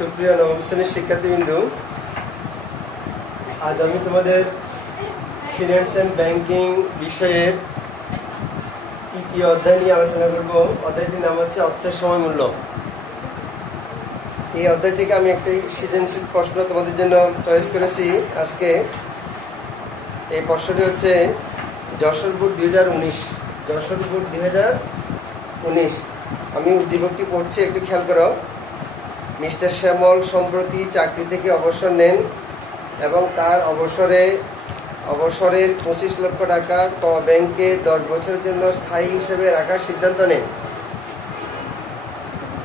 সুপ্রিয় নবম শ্রেণীর শিক্ষার্থীবৃন্দ, আজ আমি তোমাদের ফিনান্স অ্যান্ড ব্যাংকিং বিষয়ের তৃতীয় অধ্যায় নিয়ে আলোচনা করব। অধ্যায়টির নাম হচ্ছে অর্থের সময় মূল্য। এই অধ্যায় থেকে আমি একটি সৃজনশীল প্রশ্ন তোমাদের জন্য চয়েস করেছি আজকে। এই প্রশ্নটি হচ্ছে যশোর বোর্ড 2019। যশোর বোর্ড 2019। আমি উদ্দীপকটি পড়ছি, একটু খেয়াল করো। মিস্টার শ্যামল সম্প্রতি চাকরি থেকে অবসর নেন এবং তার অবসরের 25 লক্ষ টাকা ব্যাংকে 10 বছরের জন্য স্থায়ী হিসেবে রাখার সিদ্ধান্ত নেন।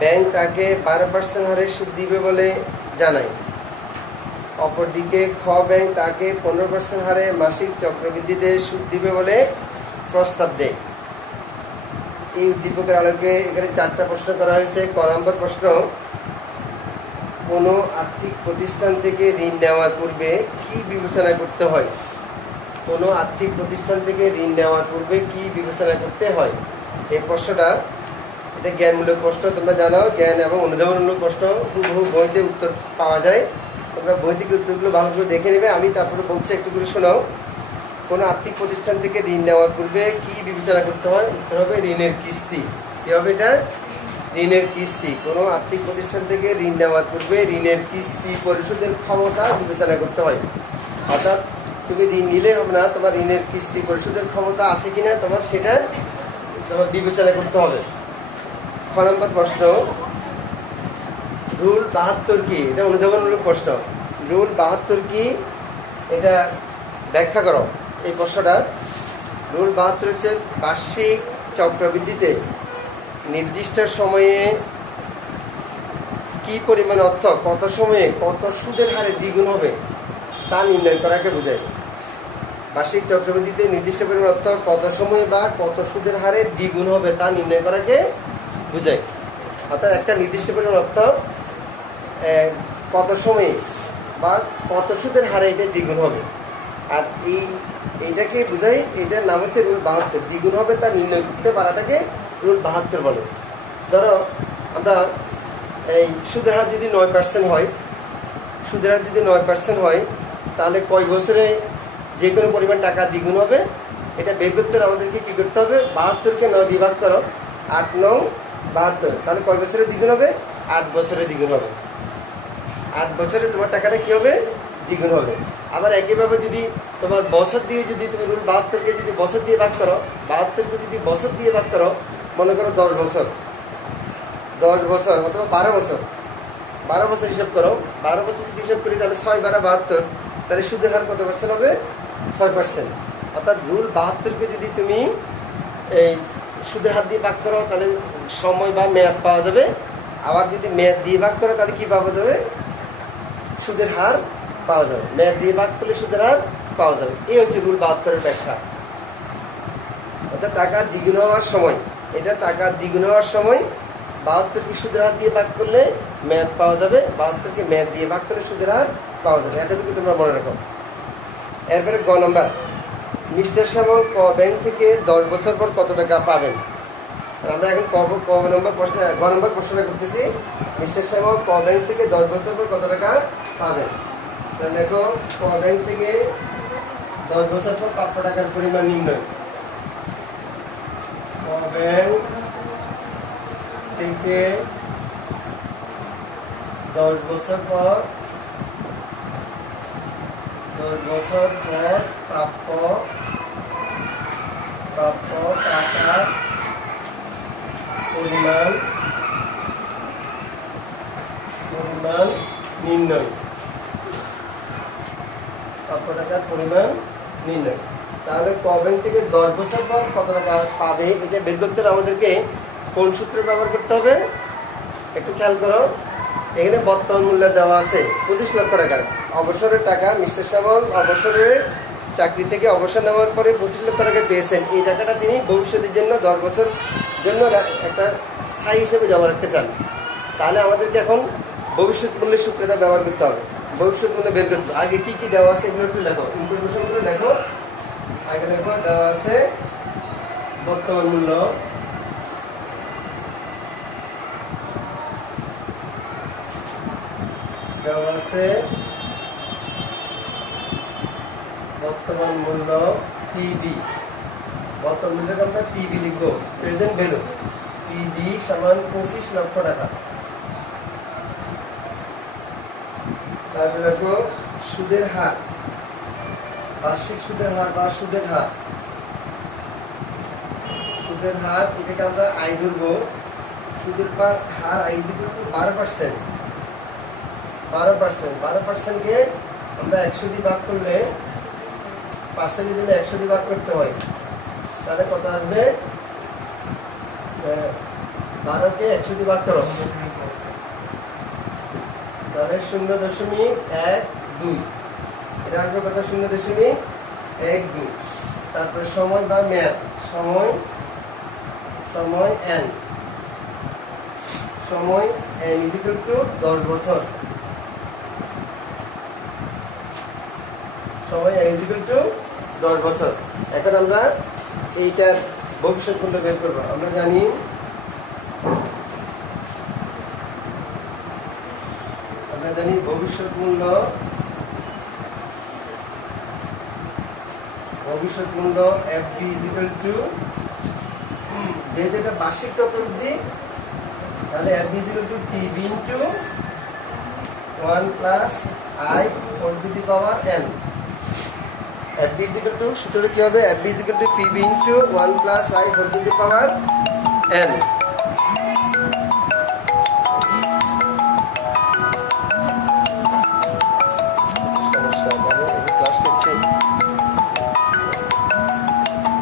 ব্যাংক তাকে 12% হারে সুদ দিবে বলে জানায়। অপরদিকে ব্যাংক তাকে 15% হারে মাসিক চক্রবৃদ্ধিতে সুদ দিবে বলে প্রস্তাব দেয়। এই উদ্দীপকের আলোকে এখানে 4টা প্রশ্ন করা হয়েছে। ক নম্বর প্রশ্ন, কোনো আর্থিক প্রতিষ্ঠান থেকে ঋণ নেওয়ার পূর্বে কি বিবেচনা করতে হয়? কোনো আর্থিক প্রতিষ্ঠান থেকে ঋণ নেওয়ার পূর্বে কি বিবেচনা করতে হয়? এই প্রশ্নটা এটা জ্ঞানমূলক প্রশ্ন, তোমরা জানো। জ্ঞান এবং অনুধাবনমূলক প্রশ্ন বহু বইতে উত্তর পাওয়া যায়। তোমরা বই থেকে উত্তরগুলো ভালো করে দেখে নেবে। আমি তারপরে বলছি, একটু করে শোনাও। কোনো আর্থিক প্রতিষ্ঠান থেকে ঋণ নেওয়ার পূর্বে কি বিবেচনা করতে হয়? উত্তর হবে ঋণের কিস্তি। কি হবে এটা? ঋণের কিস্তি। কোনো আর্থিক প্রতিষ্ঠান থেকে ঋণ নেওয়ার পূর্বে ঋণের কিস্তি পরিশোধের ক্ষমতা বিবেচনা করতে হয়। অর্থাৎ তুমি ঋণ নিলে হবে না, তোমার ঋণের কিস্তি পরিশোধের ক্ষমতা আছে কিনা সেটা তোমার বিবেচনা করতে হবে। খ নম্বর প্রশ্ন, রুল 72 কি? এটা অনুধাবনমূলক প্রশ্ন। রুল 72 কি এটা ব্যাখ্যা করো। এই প্রশ্নটা রুল 72 হচ্ছে বার্ষিক চক্রবৃদ্ধিতে নির্দিষ্ট সময়ে কি পরিমাণ অর্থ কত সময়ে কত সুদের হারে দ্বিগুণ হবে তা নির্ণয় করাকে বোঝায়। বার্ষিক চক্রবৃদ্ধিতে নির্দিষ্ট পরিমাণ অর্থ কত সময়ে বা কত সুদের হারে দ্বিগুণ হবে তা নির্ণয় করাকে বোঝায়। অর্থাৎ একটা নির্দিষ্ট পরিমাণ অর্থ কত সময়ে বা কত সুদের হারে এটা দ্বিগুণ হবে, আর এইটাকে বোঝায়। এটার নাম হচ্ছে রুল 72। দ্বিগুণ হবে তা নির্ণয় করতে পারাটাকে রুল 72 বলে। ধরো আমরা এই সুদের হার যদি 9% হয়, সুদের হার যদি 9% হয়, তাহলে কয় বছরে যে কোনো পরিমাণ টাকা দ্বিগুণ হবে এটা বের করতে হলে আমাদেরকে কী করতে হবে? 72কে 9 দিয়ে ভাগ করো, 8 9 72। তাহলে কয় বছরে দ্বিগুণ হবে? 8 বছরে দ্বিগুণ হবে। 8 বছরে তোমার টাকাটা কী হবে? দ্বিগুণ হবে। আবার একইভাবে যদি তোমার বছর দিয়ে, যদি তুমি রুল 72কে যদি বছর দিয়ে ভাগ করো, 72কে যদি বছর দিয়ে ভাগ করো, মনে করো 10 বছর অথবা 12 বছর, 12 বছর হিসাব করো। 12 বছর যদি হিসাব করি তাহলে 6 12 72, তাহলে সুদের হার কত পার্সেন্ট হবে? 6%। অর্থাৎ রুল 72কে যদি তুমি এই সুদের হার দিয়ে ভাগ করো তাহলে সময় বা মেয়াদ পাওয়া যাবে। আবার যদি মেয়াদ দিয়ে ভাগ করো তাহলে কি পাওয়া যাবে? সুদের হার পাওয়া যাবে। মেয়াদ দিয়ে ভাগ করলে সুদের হার পাওয়া যাবে। এই হচ্ছে রুল 72-এর ব্যাখ্যা। অর্থাৎ টাকা দ্বিগুণ হওয়ার সময়, এটা টাকা দ্বিগুণ হওয়ার সময় 72কে সুদের হার দিয়ে ভাগ করলে মেয়াদ পাওয়া যাবে, 72কে মেয়াদ দিয়ে ভাগ করলে সুদের হার পাওয়া যাবে। এতটুকু তোমরা মনে রাখো। এরপরে গ নম্বর, মিস্টার শ্যামল ব্যাংক থেকে 10 বছর পর কত টাকা পাবেন? আমরা এখন গ নম্বর প্রশ্নটা করতেছি। মিস্টার শ্যামল ব্যাংক থেকে 10 বছর পর কত টাকা পাবেন? দেখো, ব্যাংক থেকে 10 বছর পর প্রাপ্য টাকার পরিমাণ নির্ণয়। ব্যাংক থেকে 10 বছর পর প্রাপ্য টাকার পরিমাণ নির্ণয়। প্রাপ্য টাকার পরিমাণ নির্ণয়। তাহলে ব্যাংক থেকে 10 বছর পর কত টাকা পাবে এটা বের করতে হলে আমাদেরকে কোন সূত্র ব্যবহার করতে হবে? একটু খেয়াল করো। এখানে বর্তমান মূল্য দেওয়া আছে 25 লক্ষ টাকা। অবসরের টাকা, মিস্টার শ্যামল অবসরের চাকরি থেকে অবসর নেওয়ার পরে 25 লক্ষ টাকা পেয়েছেন। এই টাকাটা তিনি ভবিষ্যতের জন্য 10 বছর জন্য একটা স্থায়ী হিসেবে জমা রাখতে চান। তাহলে আমাদেরকে এখন ভবিষ্যৎ মূল্যের সূত্রটা ব্যবহার করতে হবে। ভবিষ্যৎ মূল্য বের করতে আগে কি কি দেওয়া আছে এগুলো একটু লেখো, ইনফরমেশনগুলো লেখো। আগে দেখো দেওয়া আছে বর্তমান মূল্য, দেওয়া আছে বর্তমান মূল্য পিবি। বর্তমান মূল্যকে আমরা পিবি লিখবো, প্রেজেন্ট ভ্যালু। পিবি সমান 25 লক্ষ টাকা। তারপরে দেখো সুদের হার, বার্ষিক সুদের হার বা সুদের হার। সুদের হার এটাকে আমরা আই ধরবো। সুদের হার আই 12%। 12%কে আমরা 100 দিয়ে ভাগ করলে, পার্সেন্টের জন্য 100 দিয়ে ভাগ করতে হয়, তাহলে কত আসবে? 12কে 100 দিয়ে ভাগ করো, তাহলে 0.12। এটা আসবে কত? 0.12। তারপরে সময় বা মেয়াদ, সময় n, সময় n ইকুয়াল টু 10 বছর। সময় n ইকুয়াল টু 10 বছর। এখন আমরা এইটার ভবিষ্যৎ মূল্য বের করবো। আমরা জানি ভবিষ্যৎ মূল্য FB ইকুয়াল টু, যেহেতু এটা বার্ষিক চক্রবৃদ্ধি, তাহলে FB equal to PB into 1 plus I whole to the power n। FB equal to সূত্রটা কি হবে? FB equal to PB into 1 plus I whole to the power n।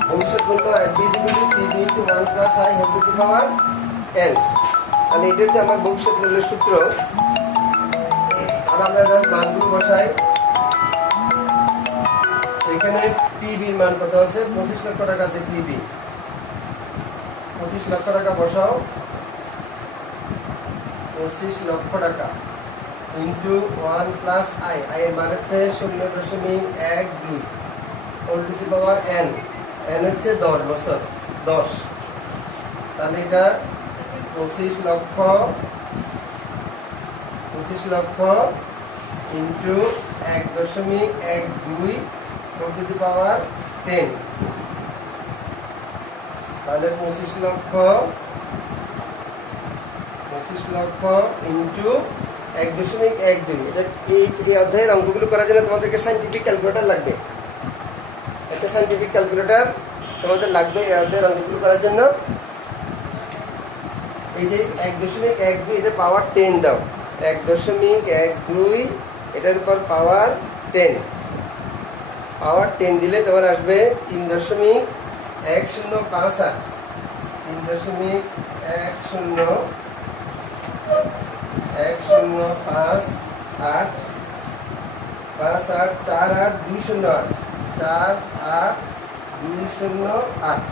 ভবিষ্যৎ মূল্য FB equal to PB into 1 plus I whole to the power n। তাহলে এটা হচ্ছে আমার ভবিষ্যৎ মূল্যের সূত্র। তাহলে আমরা এবার মানগুলো বসাই। এখানে পিবির মান কত আছে? 25 লক্ষ টাকা আছে পিবি। 25 লক্ষ টাকা বসাও। 25 লক্ষ টাকা ইন্টু 1 প্লাস I, এর মান হচ্ছে 0.12 whole to the power n। n হচ্ছে 10 বছর, 10। তাহলে এটা 25 লক্ষ ইন্টু 1.12 হোল টু দি পাওয়ার 10। তাহলে 25 লক্ষ ইন্টু 1.12। এটা এই অধ্যায়ের অঙ্কগুলো করার জন্য তোমাদেরকে সাইন্টিফিক ক্যালকুলেটর লাগবে। একটা সাইন্টিফিক ক্যালকুলেটর তোমাদের লাগবে এই অধ্যায়ের অঙ্কগুলো করার জন্য। এই যে 1.12, এটা পাওয়ার 10 দাও। 1.12, এটার উপর পাওয়ার 10। পাওয়ার 10 দিলে তোমার আসবে 3.1058। 3.105858 48208 48208।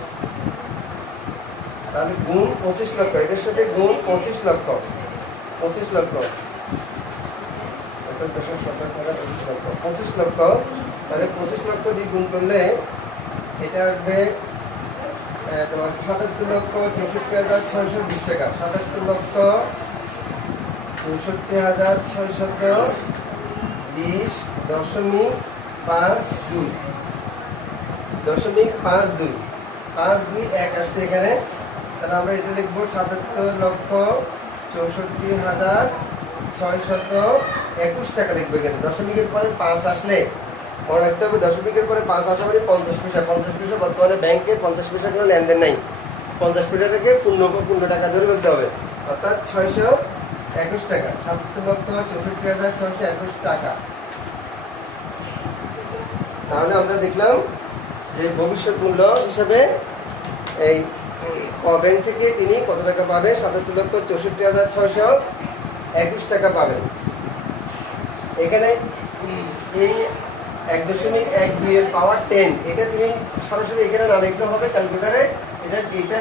তাহলে গুণ 25 লক্ষ, এটার সাথে গুণ 25 লক্ষ। 25 লক্ষ, তাহলে 25 লক্ষ দিয়ে গুণ করলে এটা আসবে তোমার 77,64,620 টাকা। 77,620.52 521 আসছে এখানে। তাহলে আমরা এটা লিখবো 77,64,621 টাকা লিখবো এখানে। দশমিকের পরে 5 আসলে মনে রাখতে হবে, দশমিকের পরে 5 আসা মানে 50 পয়সা। 50 পয়সা বর্তমানে ব্যাংকে 50 পয়সা কোনো লেনদেন নাই। 50 পয়সাটাকে পূর্ণ টাকা ধরে বলতে হবে, অর্থাৎ 621 টাকা। 77,64,621 টাকা। তাহলে আমরা দেখলাম যে ভবিষ্যৎ মূল্য হিসাবে এই ব্যাংক থেকে তিনি কত টাকা পাবে? 77,64,621 টাকা পাবেন। এখানে এই 1.12 এর পাওয়ার 10, এটা তুমি সরাসরি এখানে না লিখতে হবে ক্যালকুলেটারে। এটা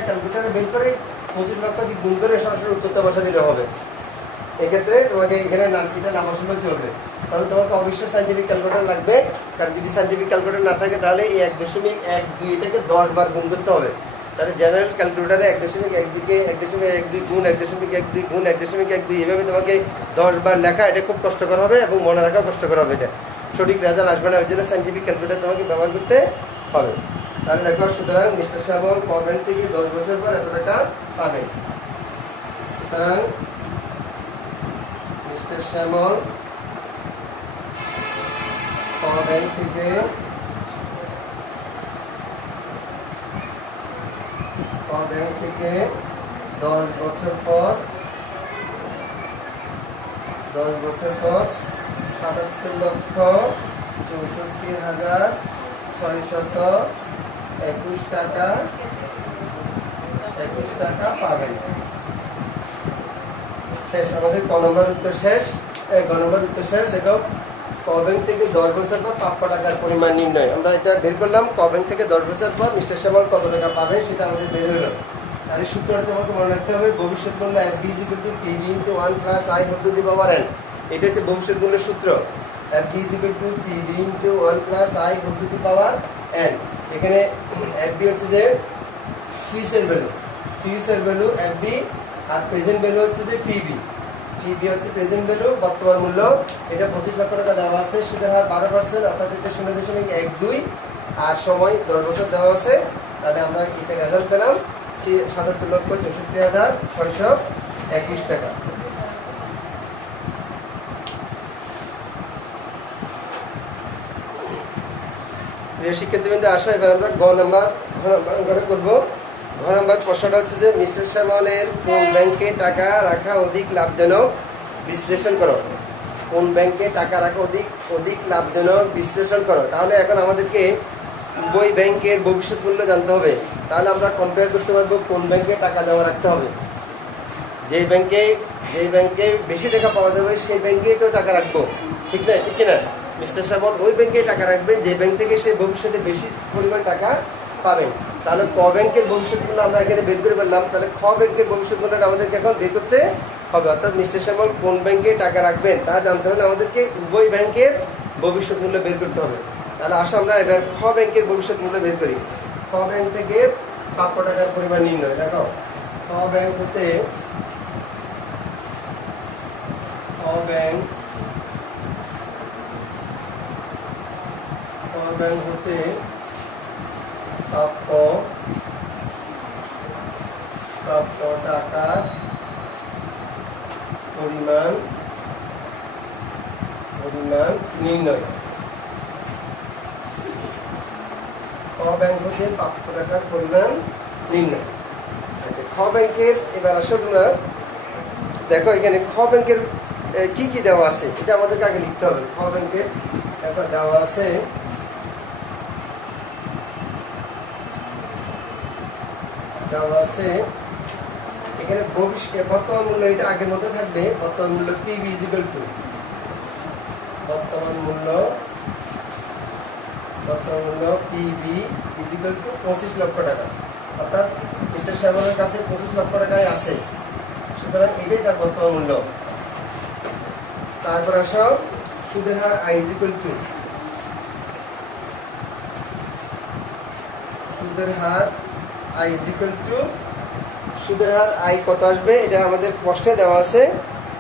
ক্যালকুলেটারে বের করে 25 লক্ষ দিয়ে গুণ করে সরাসরি উত্তরটা বসা দিলে হবে। এক্ষেত্রে তোমাকে এখানে এটা না বসালেও চলবে। তাহলে তোমাকে অবশ্যই সাইন্টিফিক ক্যালকুলেটর লাগবে। কারণ যদি সাইন্টিফিক ক্যালকুলেটর না থাকে তাহলে এই 1.12 এটাকে 10 বার গুণ করতে হবে। তাহলে জেনারেল ক্যালকুলেটারে 1.12 1.12 গুণ 1.12 গুণ 1.12 এভাবে তোমাকে 10 বার লেখা এটা খুব কষ্টকর হবে এবং মনে রাখাও কষ্টকর হবে। এটা সঠিক রেজাল্ট আসবে না, ওই জন্য সাইন্টিফিক ক্যালকুলেটার তোমাকে ব্যবহার করতে হবে। তাহলে দেখো, সুতরাং মিস্টার শ্যামল ক ব্যাংক থেকে 10 বছর পর এত টাকা পাবেন। সুতরাং মিস্টার শ্যামল ক ব্যাংক থেকে 10 বছর পর 77,64,621 টাকা পাবেন। শেষ, আমাদের ক নম্বর উত্তর শেষ। গ নম্বর উত্তর শেষ। দেখো, ক ব্যাংক থেকে 10 বছর পর প্রাপ্য টাকার পরিমাণ নির্ণয়। আমরা এটা বের করলাম, ক ব্যাংক থেকে 10 বছর পর মিস্টার শ্যামল কত টাকা পাবে সেটা আমাদের বের হলো। আর এই সূত্রটা তোমাকে মনে রাখতে হবে, ভবিষ্যৎ মূল্য FD = TB × 1 + I whole to the power n। এটা হচ্ছে ভবিষ্যৎ মূল্যের সূত্র। FD = TB × 1 + I whole to the power n। এখানে FD হচ্ছে যে ফিউচার ভ্যালু FD, আর প্রেজেন্ট ভ্যালু হচ্ছে যে PB হচ্ছে প্রেজেন্ট ভ্যালু, বর্তমান মূল্য। এটা 25 লক্ষ টাকা দেওয়া আছে, সুদের হার 12%, অর্থাৎ এটা 0.12, আর সময় 10 বছর দেওয়া আছে। তাহলে আমরা এটা রেজাল্ট পেলাম 77,64,621 টাকা। প্রিয় শিক্ষার্থীবৃন্দ, আসো এবার আমরা ঘ নাম্বার করবো। ঘ নাম্বার প্রশ্নটা হচ্ছে যে মিস্টার শ্যামলের কোন ব্যাংকে টাকা রাখা অধিক লাভজনক বিশ্লেষণ করো। কোন ব্যাংকে টাকা রাখা অধিক লাভজনক বিশ্লেষণ করো। তাহলে এখন আমাদেরকে ওই ব্যাংকের ভবিষ্যৎ মূল্য জানতে হবে। তাহলে আমরা কম্পেয়ার করতে পারবো কোন ব্যাংকে টাকা জমা রাখতে হবে। যেই ব্যাংকে বেশি টাকা পাওয়া যাবে সেই ব্যাংকেই তো টাকা রাখবো, ঠিক না? ঠিক কিনা? মিস্টার শ্যামল ওই ব্যাংকেই টাকা রাখবেন যে ব্যাংক থেকে সে ভবিষ্যতে বেশি পরিমাণ টাকা পাবেন। তাহলে ক ব্যাংকের ভবিষ্যৎ মূল্য আমরা এখানে বের করে ফেললাম। তাহলে খ ব্যাংকের ভবিষ্যৎ মূল্যটা আমাদেরকে এখন বের করতে হবে। অর্থাৎ মিস্টার শ্যামল কোন ব্যাংকে টাকা রাখবেন তা জানতে হলে আমাদেরকে উভয় ব্যাংকের ভবিষ্যৎ মূল্য বের করতে হবে। তাহলে আসো আমরা এবার খ ব্যাংকের ভবিষ্যৎ মূল্য বের করি। খ ব্যাংক থেকে প্রাপ্য টাকার পরিমাণ নির্ণয়। দেখো, খ ব্যাংক হতে প্রাপ্য টাকার পরিমাণ নির্ণয়। খ ব্যাংক হতে প্রাপ্য টাকার পরিমাণ নির্ণয়। আচ্ছা, খ ব্যাংকের এবার আসো তোমরা দেখো, এখানে খ ব্যাংকের কি কি দেওয়া আছে এটা আমাদেরকে আগে লিখতে হবে। খ ব্যাংকের এখন দেওয়া আছে এখানে বর্তমান মূল্য, এটা আগের মতো থাকবে। বর্তমান মূল্য PB = বর্তমান মূল্য PB = 25 লক্ষ টাকা। অর্থাৎ মিস্টার শ্যামলের কাছে 25 লক্ষ টাকায় আছে, সুতরাং এটাই তার বর্তমান মূল্য। তারপর আসো সুদের হার I = সুদের হার I কত আসবে এটা আমাদের প্রশ্নে দেওয়া আছে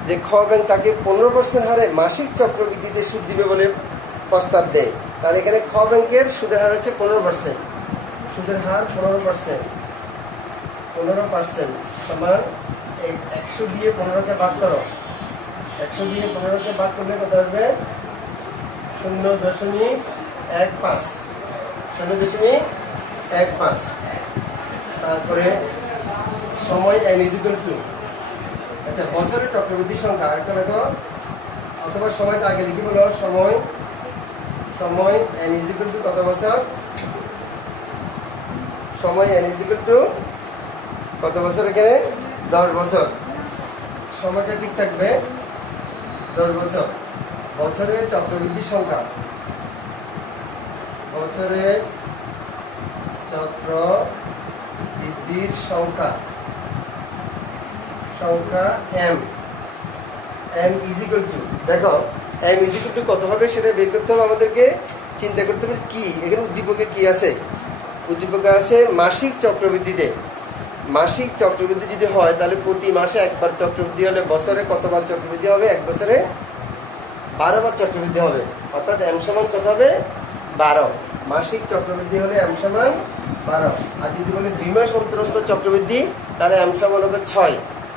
যে খ ব্যাংক তাকে 15% হারে মাসিক চক্রবৃদ্ধিতে সুদ দিবে বলে প্রস্তাব দেয়। তাহলে এখানে খ ব্যাংকের সুদের হার হচ্ছে 15%। সুদের হার 15% সমান 100 দিয়ে 15কে ভাগ করো। 100 দিয়ে 15কে ভাগ করলে কত আসবে? 0.15। তারপরে সময় n = আচ্ছা, বছরের চক্রবৃদ্ধির সংখ্যা আরেকটা দেখো, অথবা সময়টা আগে লিখি বলো। সময় n = কত বছর? সময় n = কত বছর? এখানে 10 বছর। সময়টা ঠিক থাকবে 10 বছর। বছরের চক্রবৃদ্ধির সংখ্যা, m দেখো m কত হবে সেটা বের করতে হবে আমাদেরকে। চিন্তা করতে হবে কি এখানে উদ্দীপকে কি আছে। উদ্দীপকে আছে মাসিক চক্রবৃদ্ধিতে। মাসিক চক্রবৃদ্ধি যদি হয় তাহলে প্রতি মাসে একবার চক্রবৃদ্ধি হলে বছরে কতবার চক্রবৃদ্ধি হবে? এক বছরে 12 বার চক্রবৃদ্ধি হবে, অর্থাৎ এম সমান কত হবে? 12। মাসিক চক্রবৃদ্ধি হলে এম সমান 12। আর যদি বলে 2 মাস অন্তর অন্তর চক্রবৃদ্ধি তাহলে এম সমান হবে 6।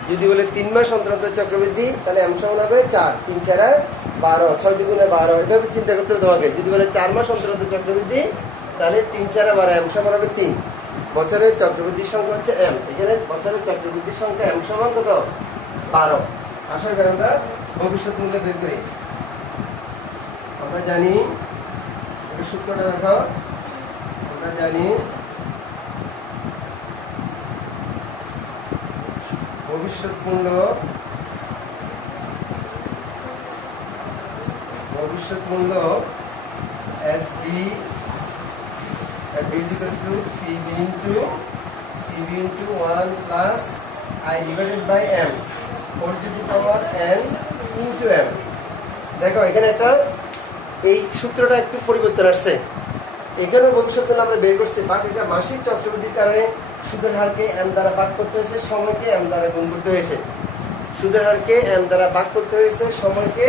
যদি বলে 3 মাস অন্তর অন্তর চক্রবৃদ্ধি তাহলে এম সমান হবে 4। 3 4 12, 6 2 12, এভাবে চিন্তা করতে হবে তোমাকে। যদি বলে 4 মাস অন্তর অন্তর চক্রবৃদ্ধি তাহলে 3 4 12, এম সমান হবে 3। বছরের চক্রবৃদ্ধির সংখ্যা হচ্ছে এম। এখানে বছরের চক্রবৃদ্ধির সংখ্যা এম সমান কত? 12। আশা করি আমরা ভবিষ্যৎ মূল্য বের করি। আমরা জানি সূত্রটা দেখো, আমরা জানি ভবিষ্যৎ মূল্য as b is equal to cb into 1 plus I divided by m whole to the power n into m। দেখো এখানে একটা এই সূত্রটা একটু পরিবর্তন আসছে। এখানে ভবিষ্যৎ মূল্য আমরা বের করছি, বাট এটা মাসিক চক্রবৃদ্ধির কারণে সুদের হারকে এম দ্বারা ভাগ করতে হয়েছে, সময়কে এম দ্বারা গুণ করতে হয়েছে। সুদের হারকে এম দ্বারা ভাগ করতে হয়েছে, সময়কে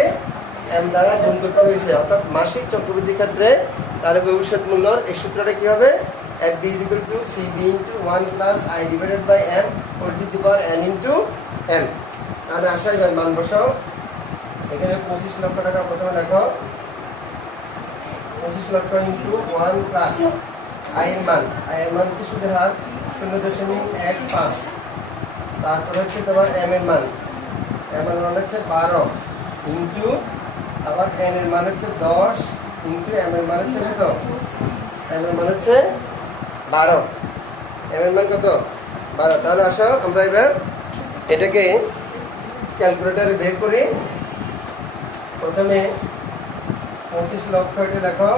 এম দ্বারা গুণ করতে হয়েছে, অর্থাৎ মাসিক চক্রবৃদ্ধির ক্ষেত্রে তাহলে ভবিষ্যৎ মূল্যর এই সূত্রটা কি হবে? এক B is equal to cb into 1 plus I divided by m whole to the power n into m। তাহলে আশাই ভাই মান বসাও। এখানে 25 লক্ষ টাকা প্রথমে লেখো, 25 লক্ষ ইন্টু 1 প্লাস আই এর মান হচ্ছে সুদের হার 0.15। তারপর হচ্ছে তোমার এম এর মান হচ্ছে 12 ইন্টু আবার এন এর মান হচ্ছে 10 ইন্টু এম এর মান হচ্ছে কত? এম এর মান হচ্ছে 12, এম এর মান কত? 12। তাহলে আসো আমরা এবার এটাকে ক্যালকুলেটারে বের করি। প্রথমে 25 লক্ষ এটা লেখো,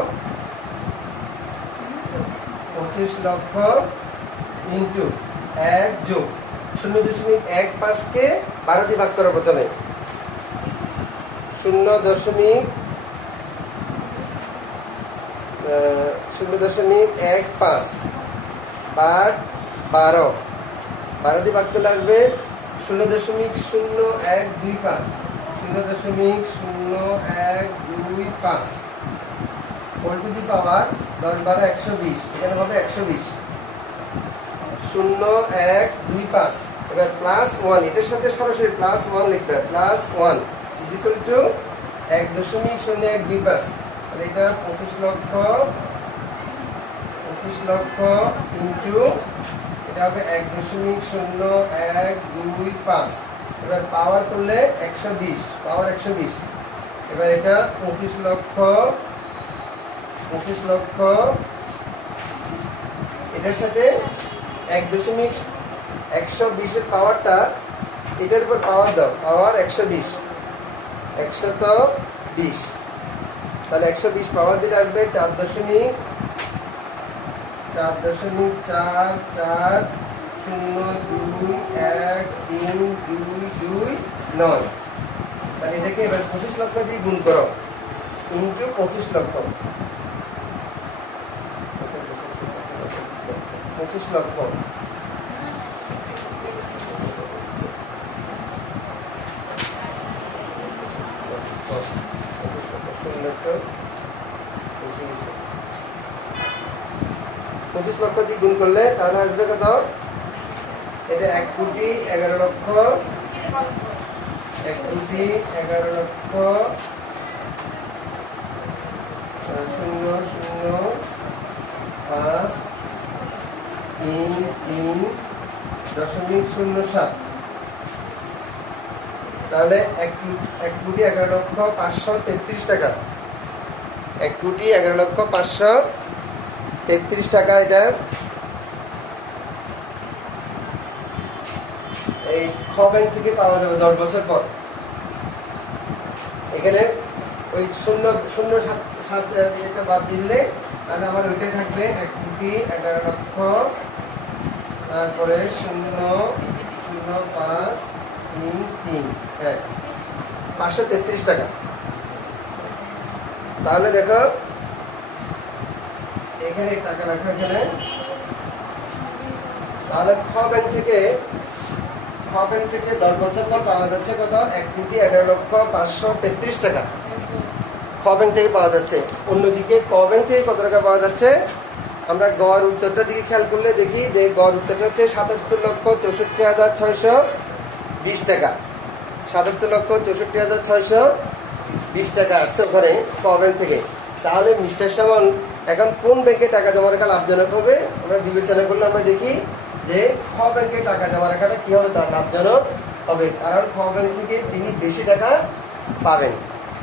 25 লক্ষ ইন্টু 1 যোগ 0.15 কে 12 দিয়ে ভাগ করো। প্রথমে 0.15 বার 12 দিয়ে ভাগ করলে আসবে 0.0125, 0.0125 হোল টু দি পাওয়ার 10 12 120। এখানে হবে 120, 0.125। এবার প্লাস 1, এটার সাথে সরাসরি প্লাস 1 লিখবে, প্লাস 1 ইজ ইকুয়াল টু 1.0125। তাহলে এটা 25 লক্ষ ইন্টু এটা হবে 1.0125। এবার পাওয়ার করলে 120, পাওয়ার 120। এবার এটা 25 লক্ষ এটার সাথে 1.120 এর পাওয়ারটা এটার উপর পাওয়ার দাও, পাওয়ার 120, 120। তাহলে 120 পাওয়ার দিলে আসবে 4.402132229। তাহলে এটাকে এবার 25 লক্ষ দিয়ে গুণ করো ইন্টু 25 লক্ষ, 25 লক্ষ পঁচিশ লক্ষ দিয়ে গুণ করলে তাহলে আসবে কত? এটা 1,11,00,000, 1,11,05,33.07। তাহলে 1,11,533 টাকা, 1,11,533 টাকা এটা এই খ ব্যাংক থেকে পাওয়া যাবে 10 বছর পর। এখানে ওই 0.07 এটা বাদ দিলে তাহলে আমার ওইটাই থাকবে 1,11,00,000, তারপরে 0.0533, হ্যাঁ 533 টাকা। তাহলে দেখো এখানে টাকা লেখা, এখানে তাহলে খ ব্যাংক থেকে 10% পর পাওয়া যাচ্ছে কত 1,11,533,000 টাকা খ ব্যাংক থেকে পাওয়া যাচ্ছে। অন্যদিকে ক ব্যাংক থেকে কত টাকা পাওয়া যাচ্ছে আমরা গড় উত্তরটার দিকে খেয়াল করলে দেখি যে গড় উত্তরটা হচ্ছে 77,64,620 টাকা। 77,64,620 টাকা আসছে ওখানে ক ব্যাংক থেকে। তাহলে মিস্টার সামল এখন কোন ব্যাংকে টাকা জমা রাখা লাভজনক হবে আমরা বিবেচনা করলে আমরা দেখি যে খ ব্যাংকে টাকা জমা রাখাটা কি হবে তার লাভজনক হবে, কারণ খ ব্যাংক থেকে তিনি বেশি টাকা পাবেন।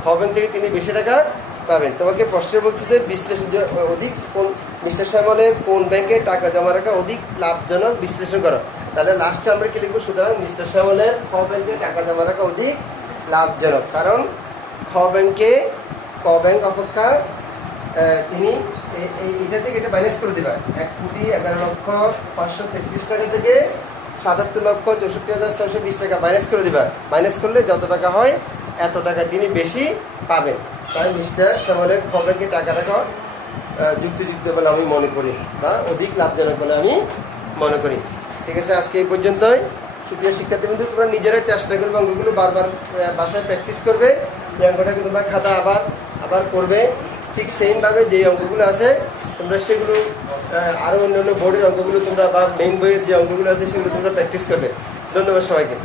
খ ব্যাংক থেকে তিনি বেশি টাকা পাবেন। তোমাকে প্রশ্ন বলছে যে বিশ্লেষণ অধিক কোন মিস্টার শ্যামলের কোন ব্যাংকে টাকা জমা রাখা অধিক লাভজনক বিশ্লেষণ করো। তাহলে লাস্টে আমরা কি লিখবো, সুতরাং মিস্টার শ্যামলের খ ব্যাংকে টাকা জমা রাখা অধিক লাভজনক, কারণ খ ব্যাংকে ক ব্যাংক অপেক্ষা তিনি এটা থেকে এটা মাইনাস করে দেবেন 1,11,533,000 টাকা থেকে 77,64,620 টাকা মাইনাস করে দেবেন। মাইনাস করলে যত টাকা হয় এত টাকা তিনি বেশি পাবেন। তাই মিস্টার শ্যামলের খ ব্যাংকে টাকা রাখা যুক্তিযুক্ত বলে আমি মনে করি বা অধিক লাভজনক বলে আমি মনে করি। ঠিক আছে, আজকে এই পর্যন্তই। সুপ্রিয় শিক্ষার্থীবৃন্দ, তোমরা নিজেরাই চেষ্টা করবে, অঙ্কগুলো বারবার বাসায় প্র্যাকটিস করবে। এই অঙ্কটাকে তোমরা খাতা আবার করবে ঠিক সেমভাবে যে অঙ্কগুলো আছে তোমরা সেগুলো আরও অন্যান্য বোর্ডের অঙ্কগুলো তোমরা বা মেইন বইয়ের যে অঙ্কগুলো আছে সেগুলো তোমরা প্র্যাকটিস করবে। ধন্যবাদ সবাইকে।